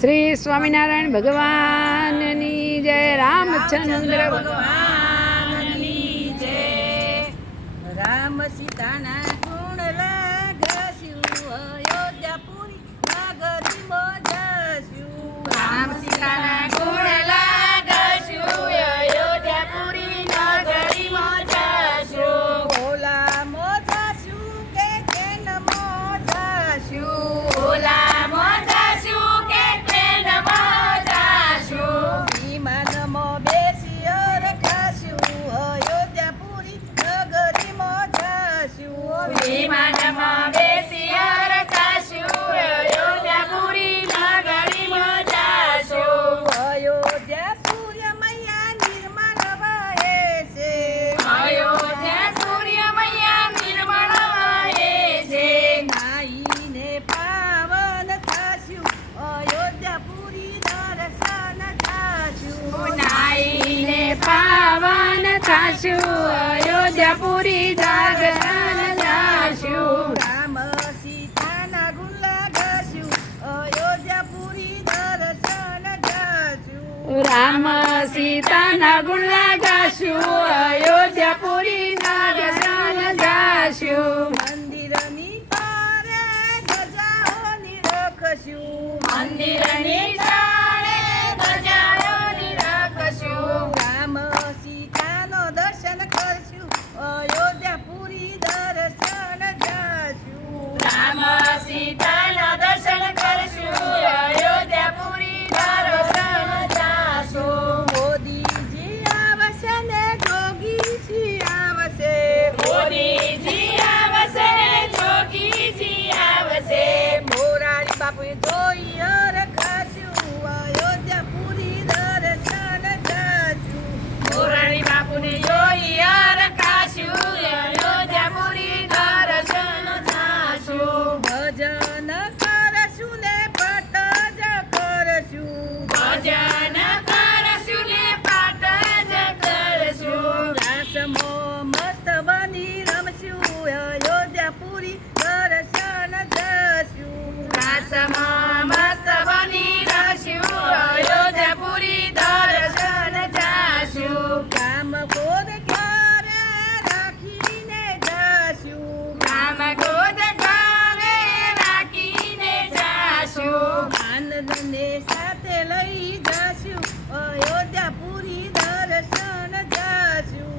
શ્રી સ્વામિનારાયણ ભગવાનની જય. રામચંદ્ર ભગવાનની જય. રામ સીતાના ગુણ લાગશું, અયોધ્યાપુરી નગરીમાં જશું. રામ સીતાના ગુણ લાગશું, અયોધ્યાપુરી નગરીમાં જશું. ઓલામાં જશું કે ટ્રેનમાં જશું. ઓલામાં જશું કે ટ્રેનમાં જશું. વિમાનમાં બેસી રખાશું, અયોધ્યાપુરી નગરીમાં જશું. વિમાનમાં બેસી રખાશું, અયોધ્યાપુરી નગરીમાં જશું. અયોધ્યા સૂર્ય મૈયા નિર્મળ વહે છે. અયોધ્યા સૂર્ય મૈયા નિર્મળ વહે છે. નાઈને પાવન થશું, અયોધ્યાપુરી દર્શન થશું. નાઈને પાવન થશું, અયોધ્યાપુરી દર્શન થશું. રામ સીતાના ગુણ લાગશું, અયોધ્યાપુરી દર્શન થશું. રામ સીતાના ગુણ લાગશું, અયોધ્યાપુરી દર્શન થશું. મંદિરની તારે ધજાઓની રખશું. મંદિરની ચાળે ધજાઓની રાખશું. રામ સીતાનો દર્શન કરશું, અયોધ્યાપુરી દર્શન જશું. રામ સીતાના દર્શન કરશું, અયોધ્યાપુરી દર્શન જાશું. મોદીજી આવશે ને જોગીજી આવશે. મોદીજી આવશે ને જોગીજી આવશે. મોરારી બાપુ જોઈ રખાશું, અયોધ્યાપુરી દર્શન જશું. મોરારી બાપુને જોઈ રખાશું, અયોધ્યાપુરી દર્શન જાશું. ભજન કરશું ને પટ જ કરશું. ભજન કરશું ને પાઠ જ કરશું. રાસમાં મસ્ત બની રમશું, અયોધ્યાપુરી દર્શન જશું. રાસમાં મસ્ત બની રમશું, અયોધ્યાપુરી દર્શન જાશું. કામ ગોદ ઘરે રાખીને જશું. રામ ગોદ ઘરે રાખીને જાશું. આનંદને સાથે લઈ જશું, અયોધ્યાપુરી દર્શન જશું.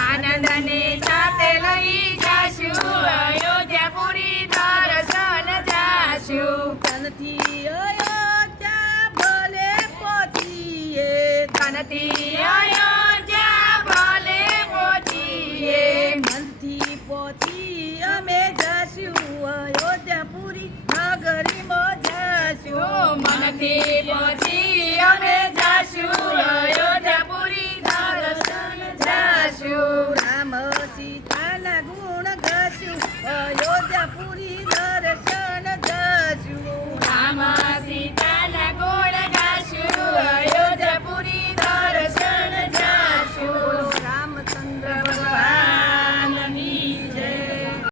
આનંદને સાથે લઈ જાશું, અયોધ્યાપુરી દર્શન જાશું. તનથી અયોધ્યા ભલે પહોંચીએ. તનથી અયોધ્યા ભલે પહોંચીએ. મનથી પહોંચી અમે જશું, અયોધ્યાપુરી નગરીમાં જશું. મનથી પહોંચી અમે જાશું,